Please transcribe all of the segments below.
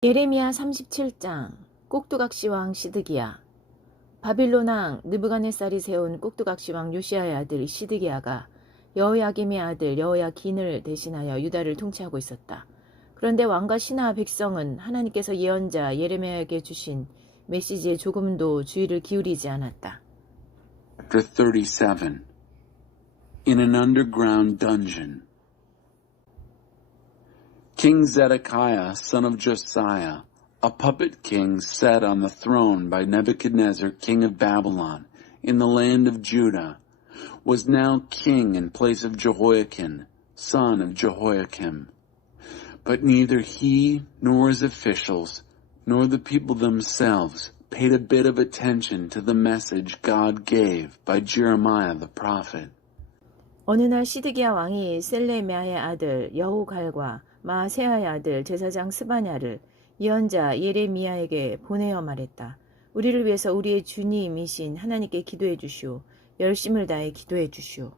예레미야 37장 꼭두각시 왕 시드기야. 바빌론 왕 느부갓네살이 세운 꼭두각시 왕 요시야의 아들 시드기야가 여호야김의 아들 여호야긴을 대신하여 유다를 통치하고 있었다. 그런데 왕과 신하 백성은 하나님께서 예언자 예레미야에게 주신 메시지에 조금도 주의를 기울이지 않았다. Chapter 37 In an underground dungeon. King Zedekiah, son of Josiah, a puppet king set on the throne by Nebuchadnezzar, king of Babylon, in the land of Judah, was now king in place of Jehoiakim, son of Jehoiakim. But neither he nor his officials, nor the people themselves, paid a bit of attention to the message God gave by Jeremiah the prophet. 어느 날 시드기야 왕이 셀레미야의 아들 여후갈과 마세아의 아들 제사장 스바냐를 예언자 예레미야에게 보내어 말했다. 우리를 위해서 우리의 주님이신 하나님께 기도해 주시오. 열심을 다해 기도해 주시오.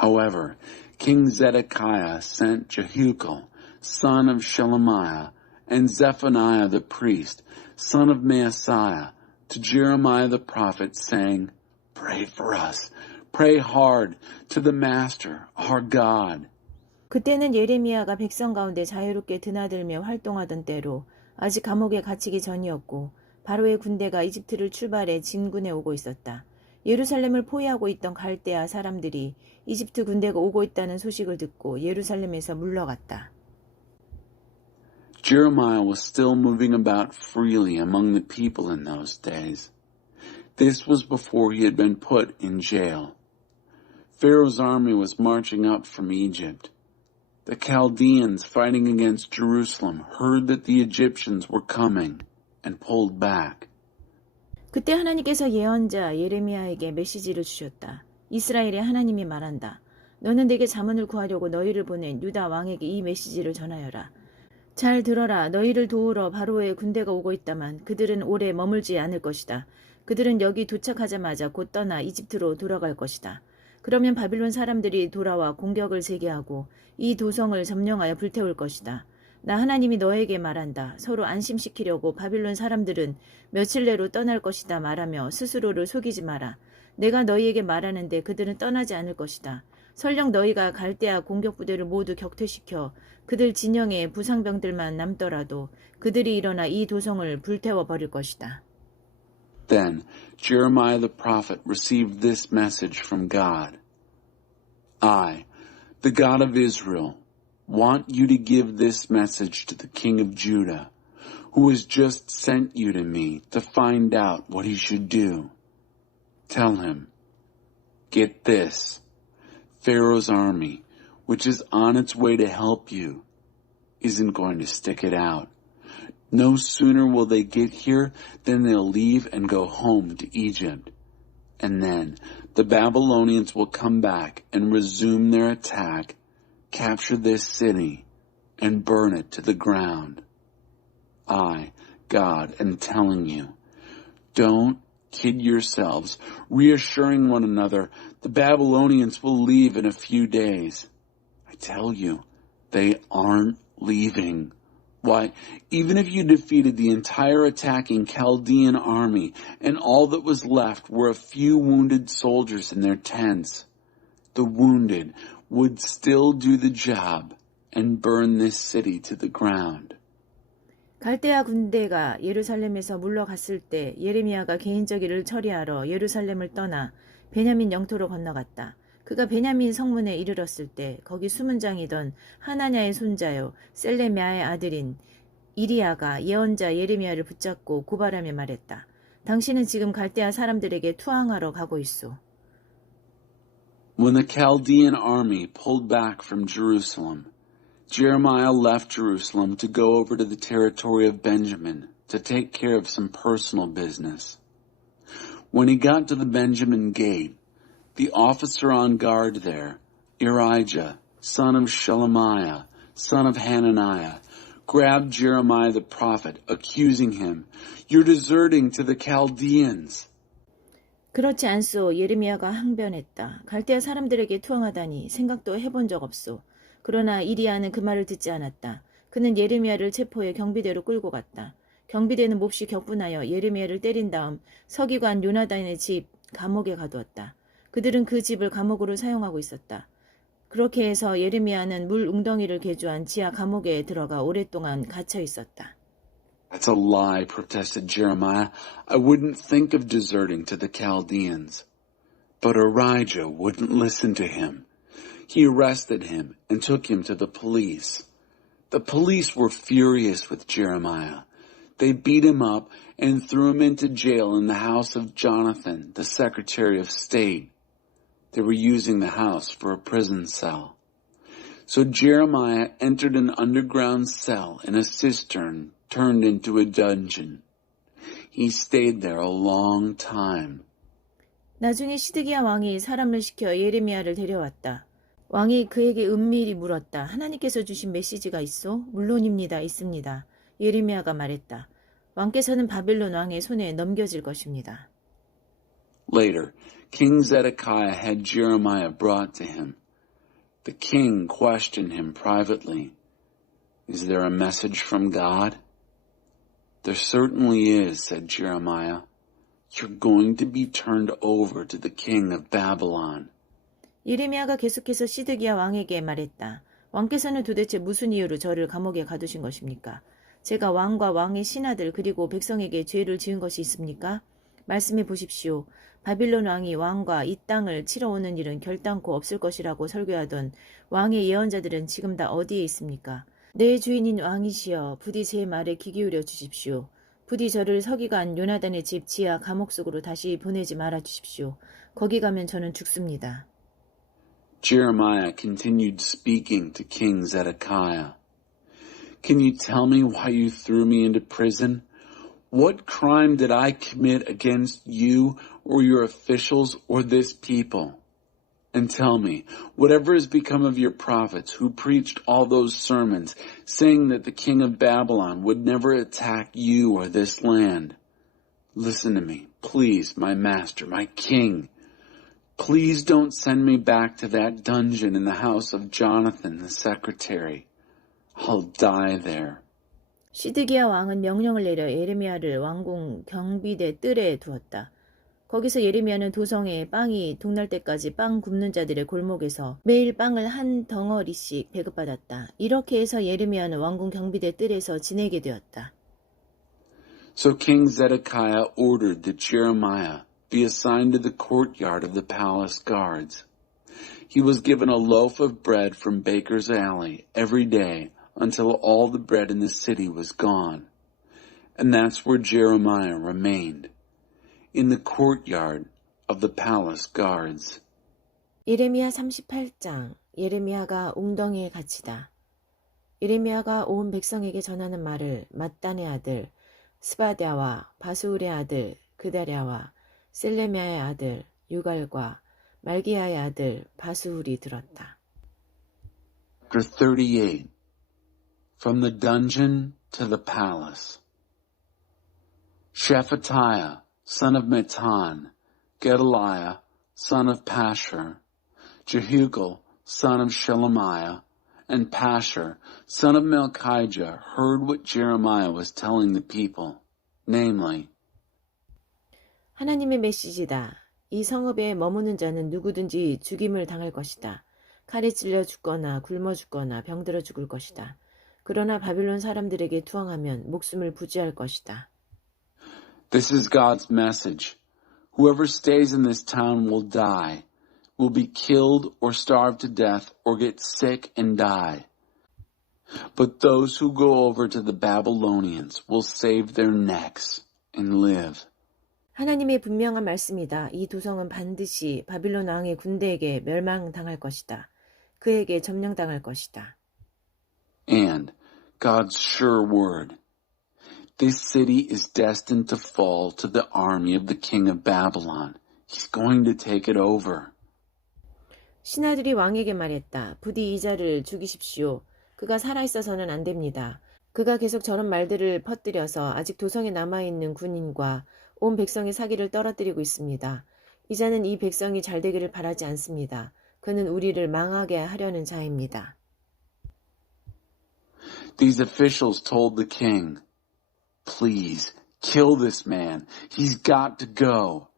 However, King Zedekiah sent Jehucal, son of Shelemiah, and Zephaniah the priest, son of Maaseiah, to Jeremiah the prophet, saying, Pray for us, pray hard to the Master, our God. 그때는 예레미야가 백성 가운데 자유롭게 드나들며 활동하던 때로 아직 감옥에 갇히기 전이었고 바로의 군대가 이집트를 출발해 진군해 오고 있었다. 예루살렘을 포위하고 있던 갈대아 사람들이 이집트 군대가 오고 있다는 소식을 듣고 예루살렘에서 물러갔다. Jeremiah was still moving about freely among the people in those days. This was before he had been put in jail. Pharaoh's army was marching up from Egypt. The Chaldeans fighting against Jerusalem heard that the Egyptians were coming and pulled back. 그때 하나님께서 예언자 예레미야에게 메시지를 주셨다. 이스라엘의 하나님이 말한다. 너는 내게 자문을 구하려고 너희를 보낸 유다 왕에게 이 메시지를 전하여라. 잘 들어라. 너희를 도우러 바로의 군대가 오고 있다만 그들은 오래 머물지 않을 것이다. 그들은 여기 도착하자마자 곧 떠나 이집트로 돌아갈 것이다. 그러면 바빌론 사람들이 돌아와 공격을 재개하고 이 도성을 점령하여 불태울 것이다. 나 하나님이 너에게 말한다. 서로 안심시키려고 바빌론 사람들은 며칠 내로 떠날 것이다 말하며 스스로를 속이지 마라. 내가 너희에게 말하는데 그들은 떠나지 않을 것이다. 설령 너희가 갈대아 공격부대를 모두 격퇴시켜 그들 진영에 부상병들만 남더라도 그들이 일어나 이 도성을 불태워 버릴 것이다. Then Jeremiah the prophet received this message from God. I, the God of Israel, want you to give this message to the king of Judah, who has just sent you to me to find out what he should do. Tell him, get this, Pharaoh's army, which is on its way to help you, isn't going to stick it out. No sooner will they get here than they'll leave and go home to Egypt. And then the Babylonians will come back and resume their attack, capture this city, and burn it to the ground. I, God, am telling you, don't kid yourselves, reassuring one another, the Babylonians will leave in a few days. I tell you, they aren't leaving. Why, even if you defeated the entire attacking Chaldean army and all that was left were a few wounded soldiers in their tents, the wounded would still do the job and burn this city to the ground. 갈대아 군대가 예루살렘에서 물러갔을 때 예레미야가 개인적 일을 처리하러 예루살렘을 떠나 베냐민 영토로 건너갔다. 그가 베냐민 성문에 이르렀을 때 거기 수문장이던 하나냐의 손자요 셀레미야의 아들인 이리야가 예언자 예레미야를 붙잡고 고발하며 말했다. 당신은 지금 갈대아 사람들에게 투항하러 가고 있소. When the Chaldean army pulled back from Jerusalem, Jeremiah left Jerusalem to go over to the territory of Benjamin to take care of some personal business. When he got to the Benjamin gate, the officer on guard there, Irijah, son of Shelemiah, son of Hananiah, grabbed Jeremiah the prophet, accusing him, "You're deserting to the Chaldeans." 그렇지 않소. 예레미야가 항변했다. 갈대아 사람들에게 투항하다니 생각도 해본 적 없소. 그러나 이리야는 그 말을 듣지 않았다. 그는 예레미야를 체포해 경비대로 끌고 갔다. 경비대는 몹시 격분하여 예레미야를 때린 다음 서기관 요나단의 집 감옥에 가두었다. 그들은 그 집을 감옥으로 사용하고 있었다. 그렇게 해서 예레미야는 물 웅덩이를 개조한 지하 감옥에 들어가 오랫동안 갇혀 있었다. That's a lie, protested Jeremiah. I wouldn't think of deserting to the Chaldeans. But Ahijah wouldn't listen to him. He arrested him and took him to the police. The police were furious with Jeremiah. They beat him up and threw him into jail in the house of Jonathan, the Secretary of State. They were using the house for a prison cell. So Jeremiah entered an underground cell in a cistern turned into a dungeon. He stayed there a long time. 나중에 시드기야 왕이 사람을 시켜 예레미야를 데려왔다. 왕이 그에게 은밀히 물었다. 하나님께서 주신 메시지가 있소? 물론입니다. 있습니다. 예레미야가 말했다. 왕께서는 바빌론 왕의 손에 넘겨질 것입니다. Later, King Zedekiah had Jeremiah brought to him. The king questioned him privately. Is there a message from God? There certainly is, said Jeremiah. You're going to be turned over to the king of Babylon. 예레미야가 계속해서 시드기야 왕에게 말했다. 왕께서는 도대체 무슨 이유로 저를 감옥에 가두신 것입니까? 제가 왕과 왕의 신하들 그리고 백성에게 죄를 지은 것이 있습니까? 말씀해 보십시오. 바빌론 왕이 왕과 이 땅을 치러 오는 일은 결단코 없을 것이라고 설교하던 왕의 예언자들은 지금 다 어디에 있습니까? 내 주인인 왕이시여, 부디 제 말에 귀 기울여 주십시오. 부디 저를 서기관 요나단의 집 지하 감옥 속으로 다시 보내지 말아 주십시오. 거기 가면 저는 죽습니다. Jeremiah continued speaking to King Zedekiah. Can you tell me why you threw me into prison? What crime did I commit against you or your officials or this people? And tell me, whatever has become of your prophets who preached all those sermons, saying that the king of Babylon would never attack you or this land? Listen to me, please, my master, my king. Please don't send me back to that dungeon in the house of Jonathan, the secretary. I'll die there. 시드기야 왕은 명령을 내려 예레미야를 왕궁 경비대 뜰에 두었다. 거기서 예레미야는 도성에 빵이 동날 때까지 빵 굽는 자들의 골목에서 매일 빵을 한 덩어리씩 배급받았다. 이렇게 해서 예레미야는 왕궁 경비대 뜰에서 지내게 되었다. So King Zedekiah ordered that Jeremiah be assigned to the courtyard of the palace guards. He was given a loaf of bread from Baker's Alley every day until all the bread in the city was gone. And that's where Jeremiah remained, in the courtyard of the palace guards. 예레미야 38장. 예레미야가 웅덩이에 갇히다. 예레미야가 온 백성에게 전하는 말을 맏단의 아들 스바랴와 바수울의 아들 그다랴와 셀레미야의 아들 유갈과 말기야의 아들 바수울이 들었다. Chapter 38. From the dungeon to the palace. Shephatiah, son of Mattan, Gedaliah, son of Pashur, Jehugal, son of Shelemiah, and Pashur, son of Malchijah, heard what Jeremiah was telling the people, namely, 하나님의 메시지다. 이 성읍에 머무는 자는 누구든지 죽임을 당할 것이다. 칼에 찔려 죽거나 굶어 죽거나 병들어 죽을 것이다. 그러나 바빌론 사람들에게 투항하면 목숨을 부지할 것이다. This is God's message. Whoever stays in this town will die, will be killed or starve to death or get sick and die. But those who go over to the Babylonians will save their necks and live. 하나님의 분명한 말씀이다. 이 도성은 반드시 바빌론 왕의 군대에게 멸망당할 것이다. 그에게 점령당할 것이다. And God's sure word. This city is destined to fall to the army of the king of Babylon. He's going to take it over. 신하들이 왕에게 말했다. 부디 이 자를 죽이십시오. 그가 살아있어서는 안 됩니다. 그가 계속 저런 말들을 퍼뜨려서 아직 도성에 남아있는 군인과 온 백성의 사기를 떨어뜨리고 있습니다. 이 자는 이 백성이 잘 되기를 바라지 않습니다. 그는 우리를 망하게 하려는 자입니다. These officials told the king, "Please, kill this man. He's got to go.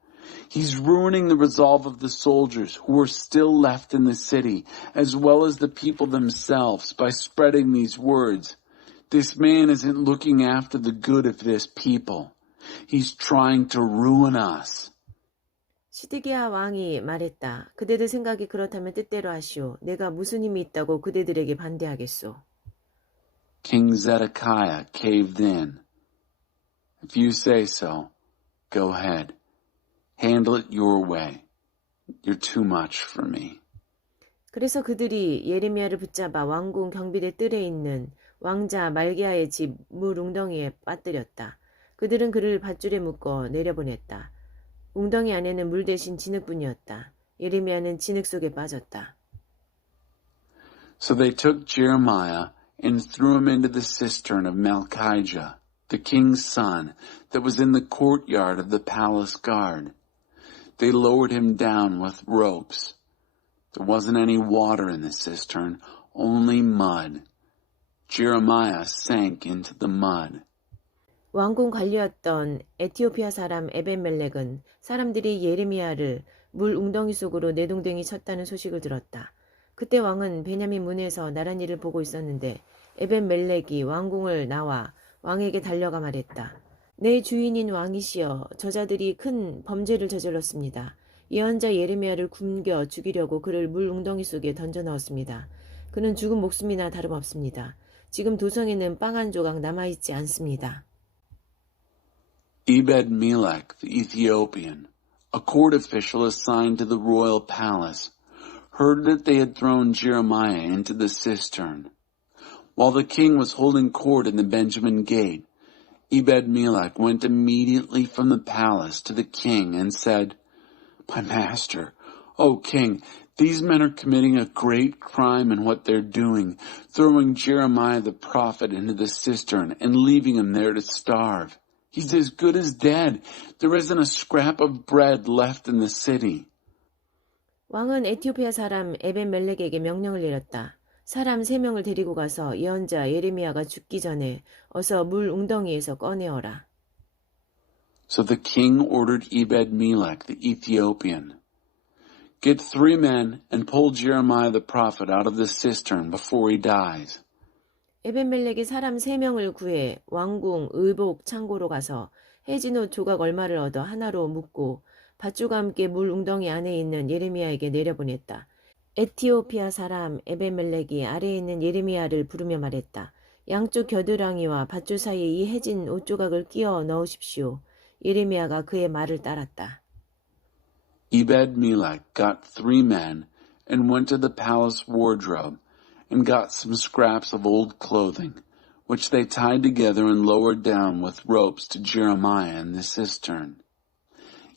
He's ruining the resolve of the soldiers who are still left in the city, as well as the people themselves, by spreading these words. This man isn't looking after the good of this people. He's trying to ruin us." 시드기야 왕이 말했다. 그대들 생각이 그렇다면 뜻대로 하시오. 내가 무슨 힘이 있다고 그대들에게 반대하겠소. King Zedekiah caved in. "If you say so, go ahead. Handle it your way. You're too much for me." 그래서 그들이 예레미야를 붙잡아 왕궁 경비대 뜰에 있는 왕자 말기야의 집 물 웅덩이에 빠뜨렸다. 그들은 그를 밧줄에 묶어 내려보냈다. 웅덩이 안에는 물 대신 진흙뿐이었다. 예레미야는 진흙 속에 빠졌다. So they took Jeremiah and threw him into the cistern of Malchijah, the king's son, that was in the courtyard of the palace guard. They lowered him down with ropes. There wasn't any water in the cistern, only mud. Jeremiah sank into the mud. 왕궁 관리였던 에티오피아 사람 에벤멜렉은 사람들이 예레미야를 물 웅덩이 속으로 내동댕이 쳤다는 소식을 들었다. 그때 왕은 베냐민 문에서 나란히를 보고 있었는데 에벤멜렉이 왕궁을 나와 왕에게 달려가 말했다. 내 주인인 왕이시여, 저자들이 큰 범죄를 저질렀습니다. 예언자 예레미야를 굶겨 죽이려고 그를 물 웅덩이 속에 던져 넣었습니다. 그는 죽은 목숨이나 다름없습니다. 지금 도성에는 빵 한 조각 남아있지 않습니다. Ebed-melech the Ethiopian, a court official assigned to the royal palace, heard that they had thrown Jeremiah into the cistern. While the king was holding court in the Benjamin gate, Ebed-melech went immediately from the palace to the king and said, "My master, O king, these men are committing a great crime in what they're doing, throwing Jeremiah the prophet into the cistern and leaving him there to starve. He's as good as dead. There isn't a scrap of bread left in the city." 왕은 에티오피아 사람 에벤멜렉에게 명령을 내렸다. 사람 3명을 데리고 가서 예언자 예레미야가 죽기 전에 어서 물 웅덩이에서 꺼내어라. So the king ordered Ebed-melech the Ethiopian, "Get 3 men and pull Jeremiah the prophet out of the cistern before he dies." 에벤멜렉이 사람 3명을 구해 왕궁 의복 창고로 가서 해진옷 조각 얼마를 얻어 하나로 묶고 밧줄과 함께 물 웅덩이 안에 있는 예레미야에게 내려보냈다. 에티오피아 사람 에벤멜렉이 아래에 있는 예레미야를 부르며 말했다. 양쪽 겨드랑이와 밧줄 사이에 이 해진 옷 조각을 끼워 넣으십시오. 예레미야가 그의 말을 따랐다. Ebed-melech got 3 men and went to the palace wardrobe and got some scraps of old clothing, which they tied together and lowered down with ropes to Jeremiah in the cistern.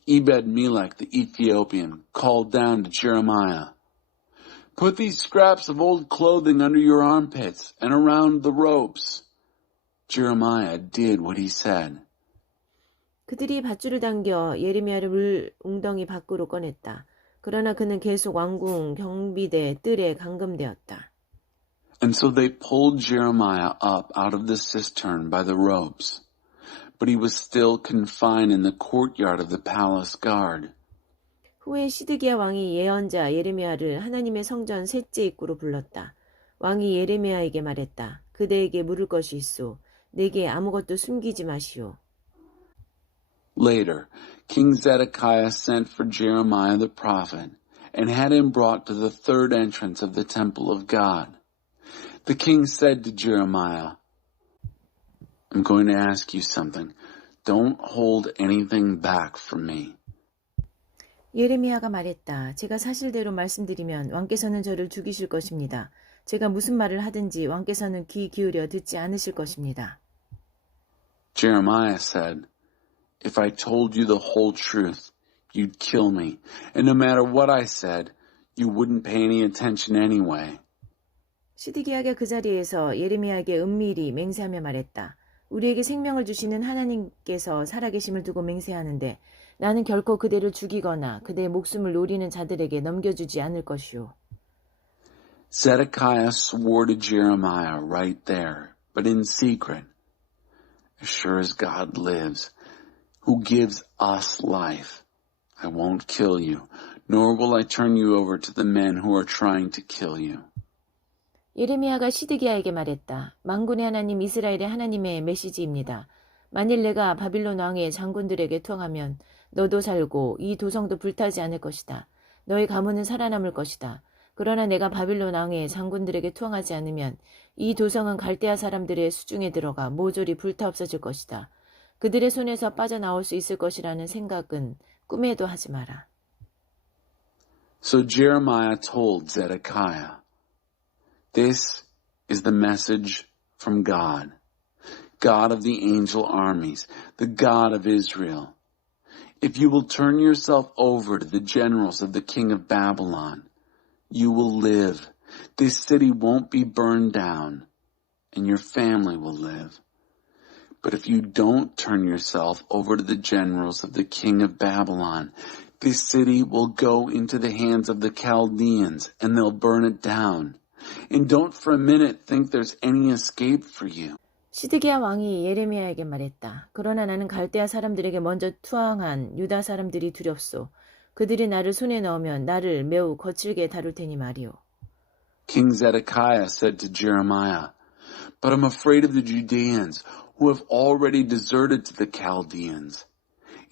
Ebed-melech the Ethiopian called down to Jeremiah, "Put these scraps of old clothing under your armpits and around the ropes." Jeremiah did what he said. 그들이 밧줄을 당겨 예레미야를 물 웅덩이 밖으로 꺼냈다. 그러나 그는 계속 왕궁 경비대 뜰에 감금되었다. And so they pulled Jeremiah up out of the cistern by the ropes, but he was still confined in the courtyard of the palace guard. 후에 시드기야 왕이 예언자 예레미야를 하나님의 성전 셋째 입구로 불렀다. 왕이 예레미야에게 말했다. 그대에게 물을 것이 있소. 내게 아무것도 숨기지 마시오. Later, King Zedekiah sent for Jeremiah the prophet and had him brought to the third entrance of the temple of God. The king said to Jeremiah, "I'm going to ask you something. Don't hold anything back from me." 예레미야가 말했다. 제가 사실대로 말씀드리면 왕께서는 저를 죽이실 것입니다. 제가 무슨 말을 하든지 왕께서는 귀 기울여 듣지 않으실 것입니다. Jeremiah said, "If I told you the whole truth, you'd kill me, and no matter what I said, you wouldn't pay any attention anyway." 시드기야가 그 자리에서 예레미야에게 은밀히 맹세하며 말했다. 우리에게 생명을 주시는 하나님께서 살아계심을 두고 맹세하는데 나는 결코 그대를 죽이거나 그대의 목숨을 노리는 자들에게 넘겨주지 않을 것이오. Zedekiah swore to Jeremiah right there, but in secret. As sure as God lives, who gives us life, I won't kill you, nor will I turn you over to the men who are trying to kill you. 예레미야가 시드기야에게 말했다. 만군의 하나님 이스라엘의 하나님의 메시지입니다. 만일 내가 바빌론 왕의 장군들에게 투항하면 너도 살고 이 도성도 불타지 않을 것이다. 너의 가문은 살아남을 것이다. 그러나 내가 바빌론 왕의 장군들에게 투항하지 않으면 이 도성은 갈대아 사람들의 수중에 들어가 모조리 불타 없어질 것이다. 그들의 손에서 빠져나올 수 있을 것이라는 생각은 꿈에도 하지 마라. So Jeremiah told Zedekiah, "This is the message from God, God of the angel armies, the God of Israel. If you will turn yourself over to the generals of the king of Babylon, you will live. This city won't be burned down, and your family will live. But if you don't turn yourself over to the generals of the king of Babylon, this city will go into the hands of the Chaldeans, and they'll burn it down. And don't for a minute think there's any escape for you." 시드기야 왕이 예레미야에게 말했다. 그러나 나는 갈대아 사람들에게 먼저 투항한 유다 사람들이 두렵소. 그들이 나를 손에 넣으면 나를 매우 거칠게 다룰 테니 말이오. King Zedekiah said to Jeremiah, "But I'm afraid of the Judeans who have already deserted to the Chaldeans.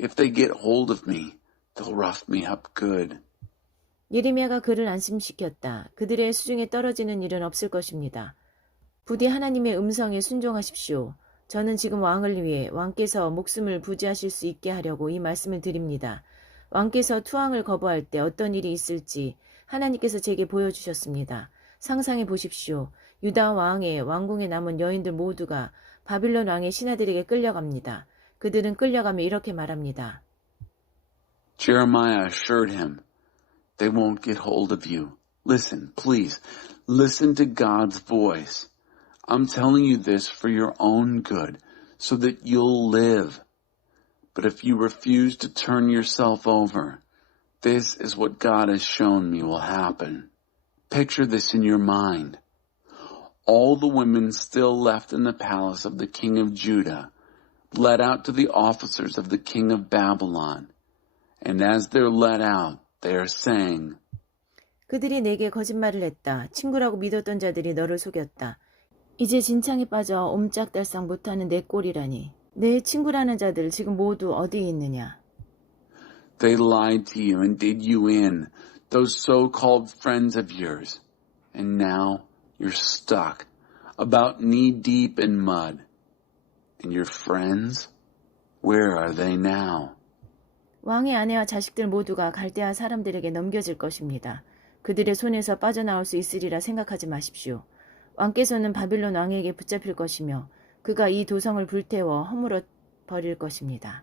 If they get hold of me, they'll rough me up good." 예레미야가 그를 안심시켰다. 그들의 수중에 떨어지는 일은 없을 것입니다. 부디 하나님의 음성에 순종하십시오. 저는 지금 왕을 위해 왕께서 목숨을 부지하실 수 있게 하려고 이 말씀을 드립니다. 왕께서 투항을 거부할 때 어떤 일이 있을지 하나님께서 제게 보여주셨습니다. 상상해 보십시오. 유다 왕의 왕궁에 남은 여인들 모두가 바빌론 왕의 신하들에게 끌려갑니다. 그들은 끌려가며 이렇게 말합니다. Jeremiah assured him, "They won't get hold of you. Listen, please, listen to God's voice. I'm telling you this for your own good, so that you'll live. But if you refuse to turn yourself over, this is what God has shown me will happen." Picture this in your mind. All the women still left in the palace of the king of Judah led out to the officers of the king of Babylon. And as they're led out, they are saying, 그들이 내게 거짓말을 했다. 친구라고 믿었던 자들이 너를 속였다. 이제 진창에 빠져 옴짝달싹 못하는 내 꼴이라니. 내 친구라는 자들 지금 모두 어디에 있느냐. They lied to you and did you in, those so-called friends of yours. And now you're stuck, about knee-deep in mud. And your friends? Where are they now? 왕의 아내와 자식들 모두가 갈대아 사람들에게 넘겨질 것입니다. 그들의 손에서 빠져나올 수 있으리라 생각하지 마십시오. 왕께서는 바빌론 왕에게 붙잡힐 것이며 그가 이 도성을 불태워 허물어 버릴 것입니다.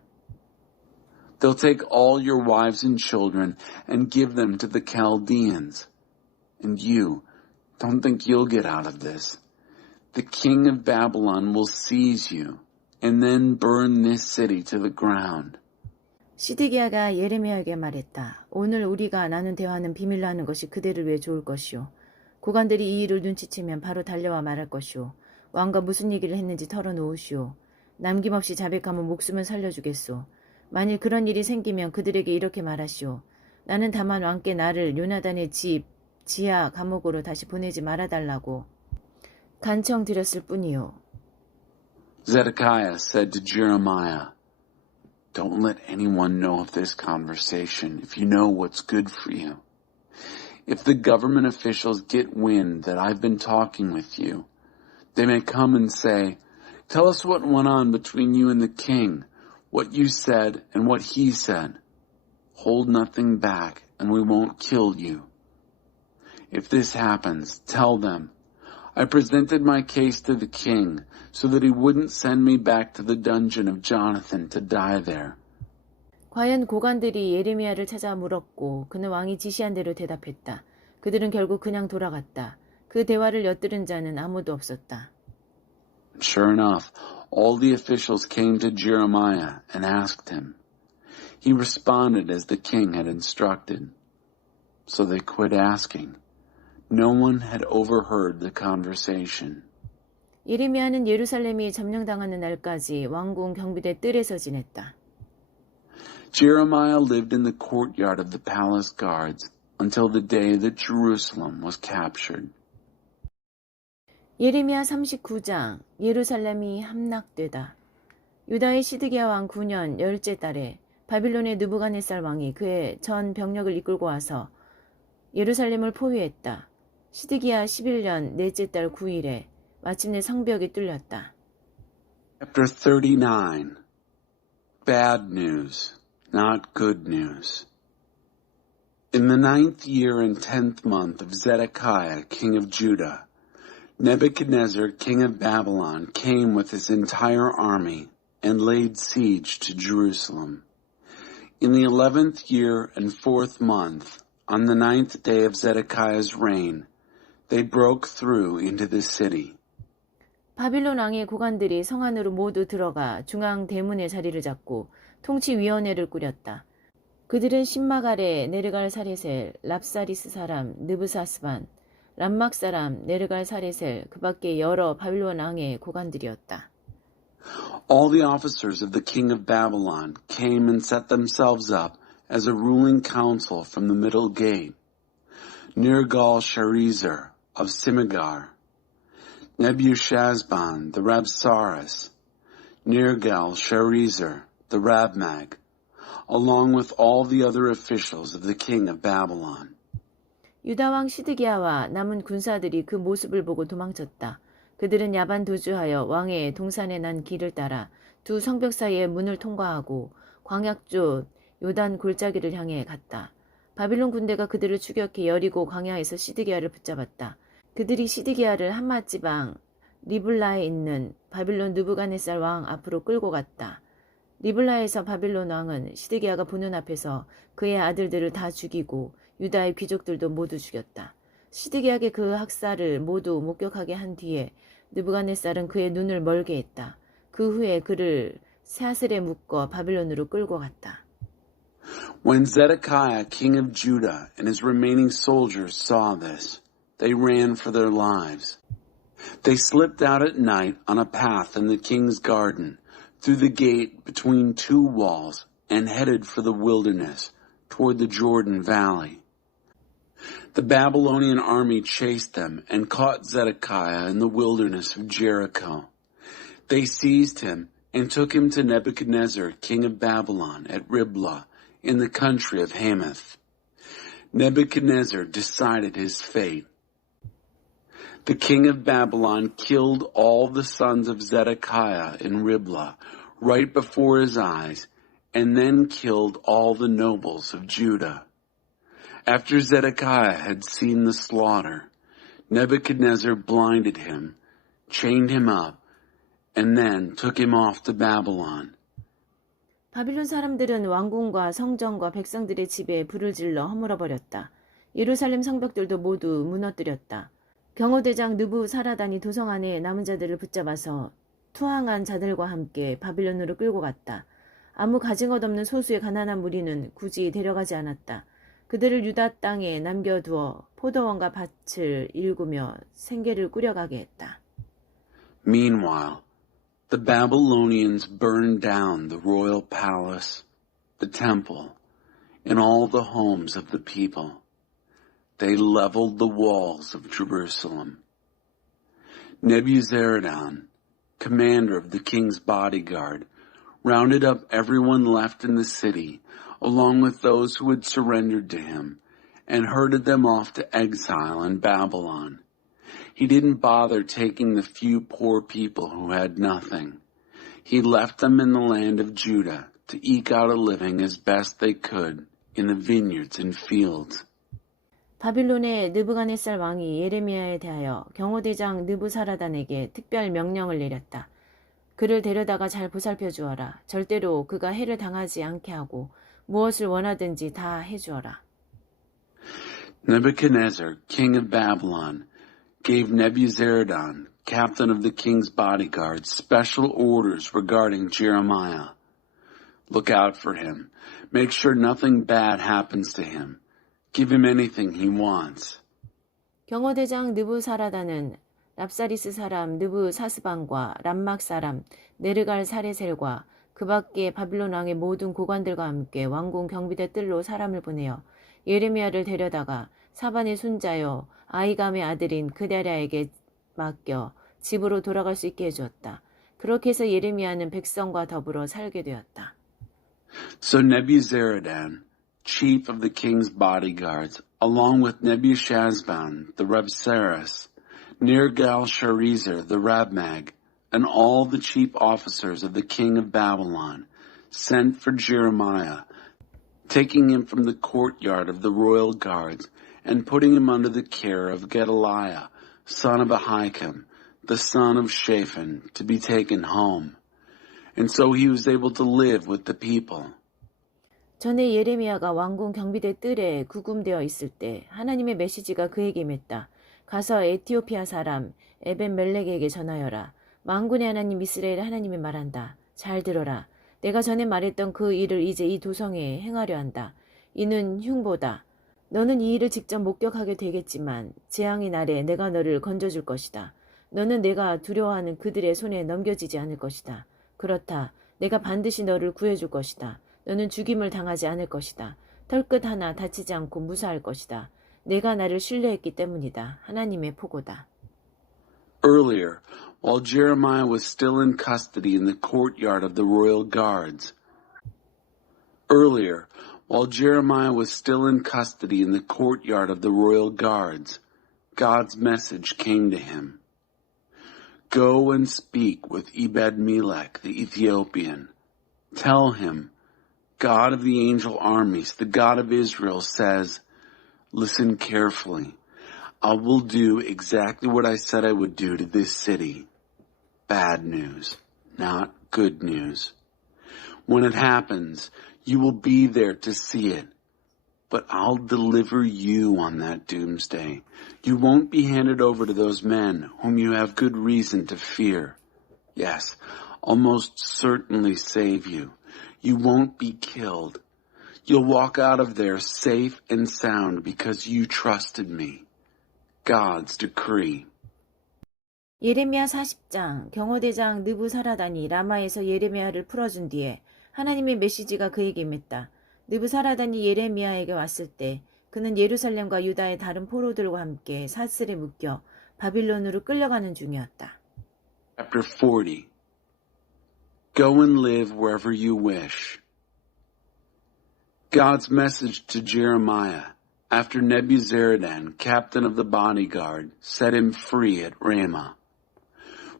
They'll take all your wives and children and give them to the Chaldeans. And you, don't think you'll get out of this. The king of Babylon will seize you and then burn this city to the ground. 시드기야가 예레미야에게 말했다. 오늘 우리가 나눈 대화는 비밀로 하는 것이 그대를 위해 좋을 것이오. 고관들이 이 일을 눈치채면 바로 달려와 말할 것이오. 왕과 무슨 얘기를 했는지 털어놓으시오. 남김없이 자백하면 목숨을 살려주겠소. 만일 그런 일이 생기면 그들에게 이렇게 말하시오. 나는 다만 왕께 나를 요나단의 집, 지하 감옥으로 다시 보내지 말아달라고 간청드렸을 뿐이오. Zedekiah said to Jeremiah, "Don't let anyone know of this conversation if you know what's good for you. If the government officials get wind that I've been talking with you, they may come and say, 'Tell us what went on between you and the king, what you said and what he said. Hold nothing back and we won't kill you.' If this happens, tell them, 'I presented my case to the king so that he wouldn't send me back to the dungeon of Jonathan to die there.'" 과연 고관들이 예레미야를 찾아 물었고 그는 왕이 지시한 대로 대답했다. 그들은 결국 그냥 돌아갔다. 그 대화를 엿들은 자는 아무도 없었다. Sure enough, all the officials came to Jeremiah and asked him. He responded as the king had instructed. So they quit asking. No one had overheard the conversation. 예레미야는 예루살렘이 점령당하는 날까지 왕궁 경비대 뜰에서 지냈다. Jeremiah lived in the courtyard of the palace guards until the day that Jerusalem was captured. 예레미야 39장 예루살렘이 함락되다. 유다의 시드기야 왕 9년 10째 달에 바빌론의 느부갓네살 왕이 그의 전 병력을 이끌고 와서 예루살렘을 포위했다. 시드기야 11년 넷째 달 9일에 마침내 성벽이 뚫렸다. Chapter 39. Bad news, not good news. In the 9th year and 10th month of Zedekiah, king of Judah, Nebuchadnezzar, king of Babylon, came with his entire army and laid siege to Jerusalem. In the 11th year and 4th month, on the 9th day of Zedekiah's reign, they broke through into the city. 바빌론 왕의 고관들이 성 안으로 모두 들어가 중앙 대문의 자리를 잡고 통치위원회를 꾸렸다. 그들은 신마갈의 네르갈 사레셀, 랍사리스 사람 느부사스반, 람막 사람 네르갈 사레셀, 그 밖에 여러 바빌론 왕의 고관들이었다. All the officers of the king of Babylon came and set themselves up as a ruling council from the middle gate. Nergal-Sharezer of Simigar, Nebuchadnezzar the Rabsaris, Nergal-Sharezer the Rabmag, along with all the other officials of the king of Babylon. 유다 왕 시드기야와 남은 군사들이 그 모습을 보고 도망쳤다. 그들은 야반 도주하여 왕의 동산에 난 길을 따라 두 성벽 사이의 문을 통과하고 광야쪽 요단 골짜기를 향해 갔다. 바빌론 군대가 그들을 추격해 여리고 광야에서 시드기야를 붙잡았다. 그들이 시드기야를 한맛 지방 리블라에 있는 바빌론 느부갓네살 왕 앞으로 끌고 갔다. 리블라에서 바빌론 왕은 시드기야가 보는 앞에서 그의 아들들을 다 죽이고 유다의 귀족들도 모두 죽였다. 시드기야의 그 학살을 모두 목격하게 한 뒤에 느부갓네살은 그의 눈을 멀게 했다. 그 후에 그를 새하슬에 묶어 바빌론으로 끌고 갔다. When Zedekiah, king of Judah, and his remaining soldiers saw this, they ran for their lives. They slipped out at night on a path in the king's garden, through the gate between two walls, and headed for the wilderness, toward the Jordan Valley. The Babylonian army chased them and caught Zedekiah in the wilderness of Jericho. They seized him and took him to Nebuchadnezzar, king of Babylon, at Riblah, in the country of Hamath. Nebuchadnezzar decided his fate. The king of Babylon killed all the sons of Zedekiah in Riblah, right before his eyes, and then killed all the nobles of Judah. After Zedekiah had seen the slaughter, Nebuchadnezzar blinded him, chained him up, and then took him off to Babylon. 바빌론 사람들은 왕궁과 성전과 백성들의 집에 불을 질러 허물어버렸다. 예루살렘 성벽들도 모두 무너뜨렸다. 경호대장 느부사라단이 도성 안에 남은 자들을 붙잡아서 투항한 자들과 함께 바빌론으로 끌고 갔다. 아무 가증엇 없는 소수의 가난한 무리는 굳이 데려가지 않았다. 그들을 유다 땅에 남겨두어 포도원과 밭을 일구며 생계를 꾸려가게 했다. Meanwhile, the Babylonians burned down the royal palace, the temple, and all the homes of the people. They leveled the walls of Jerusalem. Nebuzaradan, commander of the king's bodyguard, rounded up everyone left in the city, along with those who had surrendered to him, and herded them off to exile in Babylon. He didn't bother taking the few poor people who had nothing. He left them in the land of Judah to eke out a living as best they could in the vineyards and fields. 바빌론의 느부갓네살 왕이 예레미야에 대하여 경호대장 느부사라단에게 특별 명령을 내렸다. 그를 데려다가 잘 보살펴 주어라. 절대로 그가 해를 당하지 않게 하고 무엇을 원하든지 다 해주어라. Nebuchadnezzar, king of Babylon, gave Nebuzaradan, captain of the king's bodyguard, special orders regarding Jeremiah. Look out for him. Make sure nothing bad happens to him. Give him anything he wants. 경호대장 느부사라단은 랍사리스 사람 느부사스반과 람막 사람 네르갈 사레셀과 그 밖에 바빌론 왕의 모든 고관들과 함께 왕궁 경비대 뜰로 사람을 보내어 예레미야를 데려다가 사반의 손자여 아이감의 아들인 그다랴에게 맡겨 집으로 돌아갈 수 있게 해주었다. 그렇게 해서 예레미야는 백성과 더불어 살게 되었다. So Nebuzaradan, chief of the king's bodyguards, along with Nebuchadnezzar the Rabsaris, Nergal-Sharezer the Rabmag, and all the chief officers of the king of Babylon, sent for Jeremiah, taking him from the courtyard of the royal guards, and putting him under the care of Gedaliah, son of Ahikam, the son of Shaphan, to be taken home. And so he was able to live with the people. 전에 예레미야가 왕궁 경비대 뜰에 구금되어 있을 때 하나님의 메시지가 그에게 임했다. 가서 에티오피아 사람 에벤멜렉에게 전하여라. 만군의 하나님 이스라엘 하나님이 말한다. 잘 들어라. 내가 전에 말했던 그 일을 이제 이 도성에 행하려 한다. 이는 흉보다. 너는 이 일을 직접 목격하게 되겠지만 재앙의 날에 내가 너를 건져줄 것이다. 너는 내가 두려워하는 그들의 손에 넘겨지지 않을 것이다. 그렇다. 내가 반드시 너를 구해줄 것이다. 너는 죽임을 당하지 않을 것이다. 털끝 하나 다치지 않고 무사할 것이다. 내가 나를 신뢰했기 때문이다. 하나님의 포고다. Earlier, while Jeremiah was still in custody in the courtyard of the royal guards, God's message came to him. Go and speak with Ebed-Melech the Ethiopian. Tell him, God of the angel armies, the God of Israel says, listen carefully. I will do exactly what I said I would do to this city. Bad news, not good news. When it happens, you will be there to see it. But I'll deliver you on that doomsday. You won't be handed over to those men whom you have good reason to fear. Yes, I'll most certainly save you. You won't be killed. You'll walk out of there safe and sound because you trusted me. God's decree. 예레미야 40장 경호대장 느부사라단이 라마에서 예레미야를 풀어준 뒤에 하나님의 메시지가 그에게 임했다. 느부사라단이 예레미야에게 왔을 때 그는 예루살렘과 유다의 다른 포로들과 함께 사슬에 묶여 바빌론으로 끌려가는 중이었다. Chapter 40. Go and live wherever you wish. God's message to Jeremiah after Nebuzaradan, captain of the bodyguard, set him free at Ramah.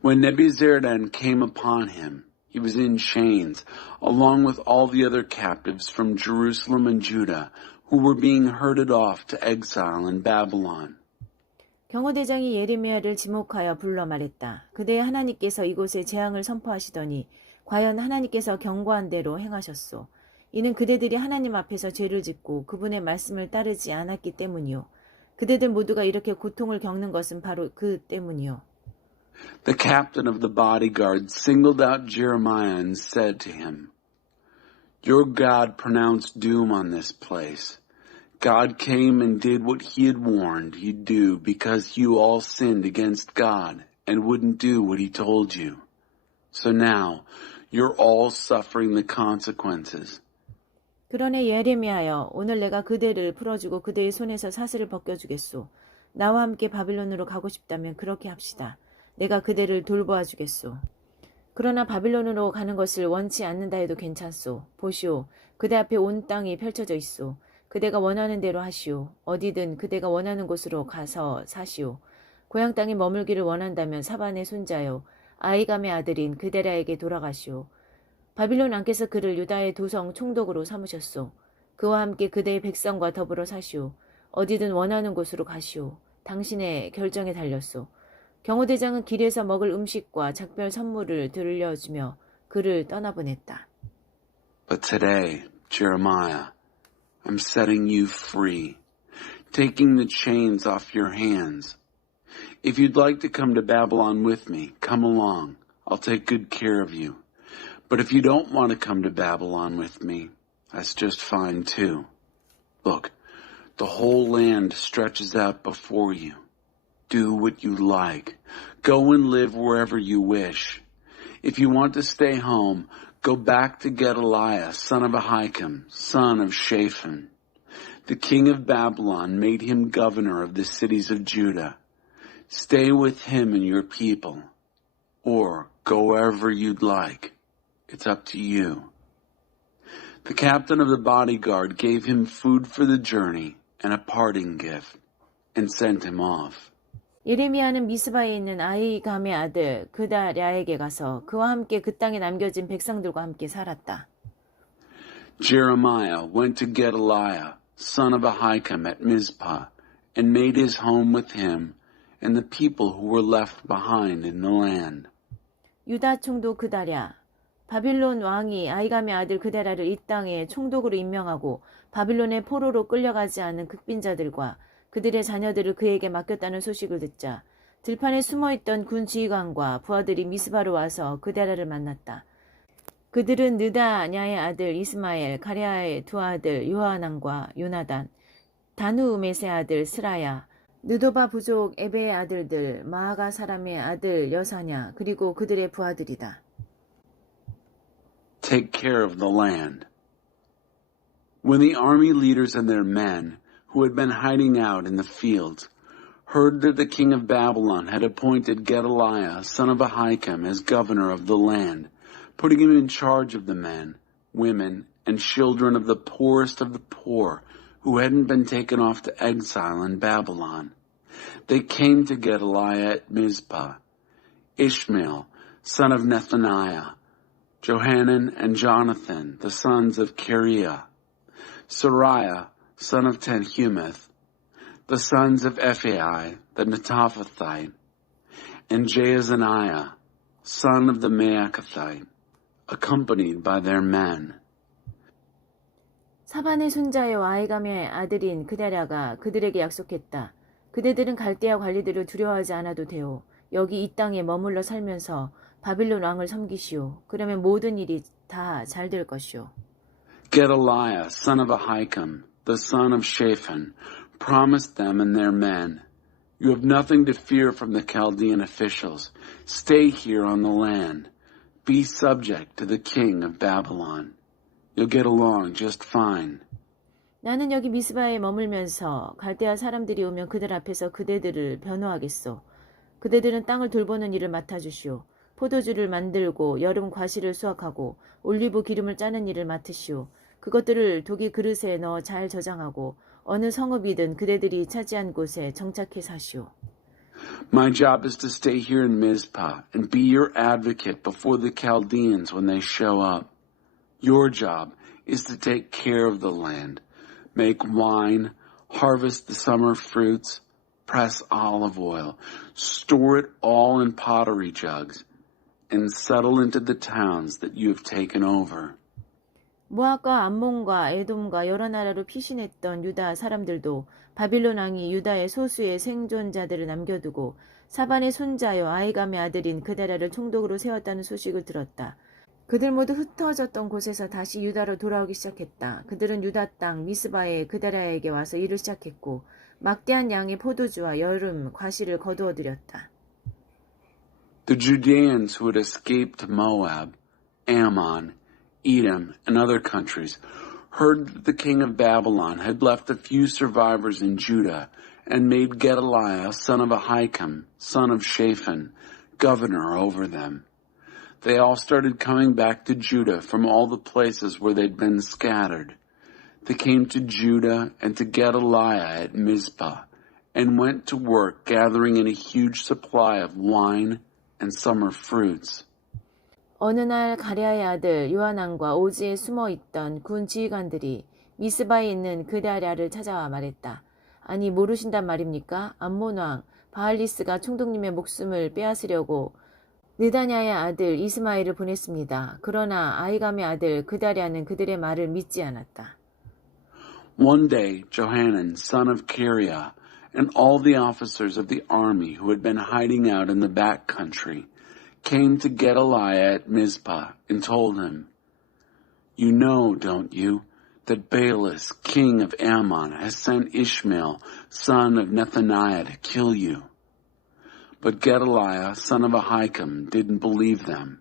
When Nebuzaradan came upon him, he was in chains, along with all the other captives from Jerusalem and Judah, who were being herded off to exile in Babylon. 경호대장이 예레미야를 지목하여 불러 말했다. 그대의 하나님께서 이곳에 재앙을 선포하시더니 과연 하나님께서 경고한 대로 행하셨소. 이는 그대들이 하나님 앞에서 죄를 짓고 그분의 말씀을 따르지 않았기 때문이요. 그대들 모두가 이렇게 고통을 겪는 것은 바로 그 때문이요. The captain of the bodyguard singled out Jeremiah and said to him, Your God pronounced doom on this place. God came and did what he had warned he'd do because you all sinned against God and wouldn't do what he told you. So now you're all suffering the consequences. 그러나 예레미야여, 오늘 내가 그대를 풀어주고 그대의 손에서 사슬을 벗겨주겠소. 나와 함께 바빌론으로 가고 싶다면 그렇게 합시다. 내가 그대를 돌보아 주겠소. 그러나 바빌론으로 가는 것을 원치 않는다 해도 괜찮소. 보시오. 그대 앞에 온 땅이 펼쳐져 있소. 그대가 원하는 대로 하시오. 어디든 그대가 원하는 곳으로 가서 사시오. 고향 땅에 머물기를 원한다면 사반의 손자요. 아이감의 아들인 그데라에게 돌아가시오. 바빌론 왕께서 그를 유다의 도성 총독으로 삼으셨소. 그와 함께 그대의 백성과 더불어 사시오. 어디든 원하는 곳으로 가시오. 당신의 결정에 달렸소. 경호대장은 길에서 먹을 음식과 작별 선물을 들려주며 그를 떠나보냈다. But today, Jeremiah, I'm setting you free, taking the chains off your hands. If you'd like to come to Babylon with me, come along. I'll take good care of you. But if you don't want to come to Babylon with me, that's just fine too. Look, the whole land stretches out before you. do what you like. Go and live wherever you wish. If you want to stay home, go back to Gedaliah, son of Ahikam, son of Shaphan. The king of Babylon made him governor of the cities of Judah. Stay with him and your people, or go wherever you'd like. It's up to you. The captain of the bodyguard gave him food for the journey and a parting gift, and sent him off. 예레미야는 미스바에 있는 아히감의 아들 그다랴에게 가서 그와 함께 그 땅에 남겨진 백성들과 함께 살았다. Jeremiah went to Gedaliah, son of Ahikam, at Mizpah, and made his home with him and the people who were left behind in the land. 유다 총독 그다랴, 바빌론 왕이 아히감의 아들 그다랴를 이 땅에 총독으로 임명하고 바빌론의 포로로 끌려가지 않은 극빈자들과 그들의 자녀들을 그에게 맡겼다는 소식을 듣자 들판에 숨어있던 군 지휘관과 부하들이 미스바로 와서 그다랴를 만났다. 그들은 느다냐의 아들 이스마엘, 가랴의 두 아들 요하난과 요나단, 다누우메의 아들 스라야, 느도바 부족 에베의 아들들, 마아가 사람의 아들 여사냐, 그리고 그들의 부하들이다. Take care of the land. When the army leaders and their men, who had been hiding out in the fields, heard that the king of Babylon had appointed Gedaliah, son of Ahikam, as governor of the land, putting him in charge of the men, women, and children of the poorest of the poor, who hadn't been taken off to exile in Babylon, they came to Gedaliah at Mizpah. Ishmael, son of Nethaniah, Johanan and Jonathan, the sons of Kareah, Sariah, son of Tanhumeth, the sons of Ephai, the Netophathite, and Jaazaniah, son of the Maacathite, accompanied by their men. 사반의 손자여 아히감의 아들인 그다랴가 그들에게 약속했다. 그대들은 갈대아 관리들을 두려워하지 않아도 되오. 여기 이 땅에 머물러 살면서 바빌론 왕을 섬기시오. 그러면 모든 일이 다 잘 될 것이오. Gedaliah, son of Ahikam, the son of Shaphan, promised them and their men, "You have nothing to fear from the Chaldean officials. Stay here on the land. Be subject to the king of Babylon. You'll get along just fine." 나는 여기 미스바에 머물면서 갈대아 사람들이 오면 그들 앞에서 그대들을 변호하겠소. 그대들은 땅을 돌보는 일을 맡아주시오. 포도주를 만들고 여름 과실을 수확하고 올리브 기름을 짜는 일을 맡으시오. 그것들을 독이 그릇에 넣어 잘 저장하고 어느 성읍이든 그대들이 차지한 곳에 정착해 사시오. My job is to stay here in Mizpah and be your advocate before the Chaldeans when they show up. Your job is to take care of the land, make wine, harvest the summer fruits, press olive oil, store it all in pottery jugs, and settle into the towns that you have taken over. 모압과 암몬과 에돔과 여러 나라로 피신했던 유다 사람들도 바빌론 왕이 유다의 소수의 생존자들을 남겨두고 사반의 손자여 아히감의 아들인 그다랴를 총독으로 세웠다는 소식을 들었다. 그들 모두 흩어졌던 곳에서 다시 유다로 돌아오기 시작했다. 그들은 유다 땅 미스바의 그다랴에게 와서 일을 시작했고 막대한 양의 포도주와 여름 과실을 거두어들였다. The Judeans who had escaped to Moab, Ammon, Edom, and other countries heard that the king of Babylon had left a few survivors in Judah and made Gedaliah, son of Ahikam, son of Shaphan, governor over them. They all started coming back to Judah from all the places where they'd been scattered. They came to Judah and to Gedaliah at Mizpah and went to work gathering in a huge supply of wine and summer fruits. 어느 날 가랴의 아들 요하난과 오지에 숨어있던 군 지휘관들이 미스바에 있는 그다랴를 찾아와 말했다. 아니 모르신단 말입니까? 암몬 왕 바알리스가 총독님의 목숨을 빼앗으려고 느다냐의 아들 이스마엘을 보냈습니다. 그러나 아히감의 아들 그다랴는 그들의 말을 믿지 않았다. One day, Johanan, son of Kareah, and all the officers of the army who had been hiding out in the back country came to Gedaliah at Mizpah and told him, "You know, don't you, that Baalis, king of Ammon, has sent Ishmael, son of Nethaniah, to kill you. But Gedaliah, son of Ahikam, didn't believe them.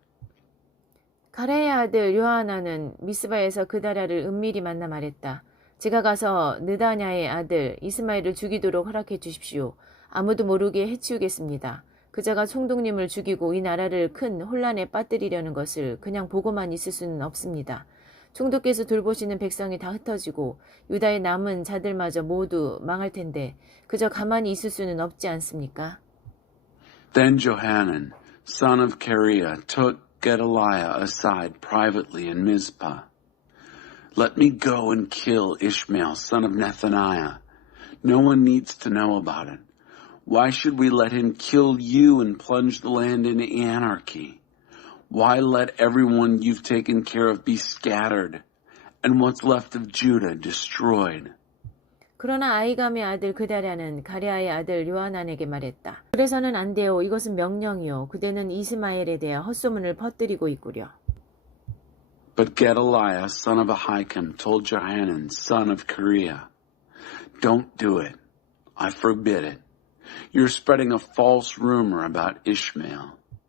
가레의 아들 요하나는 미스바에서 그다랴를 은밀히 만나 말했다. 제가 가서 느다냐의 아들 이스마엘을 죽이도록 허락해 주십시오. 아무도 모르게 해치우겠습니다. 그자가 총독님을 죽이고 이 나라를 큰 혼란에 빠뜨리려는 것을 그냥 보고만 있을 수는 없습니다. 총독께서 돌보시는 백성이 다 흩어지고 유다의 남은 자들마저 모두 망할 텐데 그저 가만히 있을 수는 없지 않습니까? Then Johanan, son of Kareah, took Gedaliah aside privately in Mizpah. Let me go and kill Ishmael, son of Nethaniah. No one needs to know about it. Why should we let him kill you and plunge the land into anarchy? Why let everyone you've taken care of be scattered, and what's left of Judah destroyed? 그러나 아이감의 아들 그다랴는 가레아의 아들 요하난에게 말했다. 그래서는 안 돼요. 이것은 명령이요. 그대는 이스마엘에 대해 헛소문을 퍼뜨리고 있구려. But Gedaliah, son of Ahikam, told Johanan, son of Kareah, Don't do it. I forbid it. You're spreading a false rumor about Ishmael.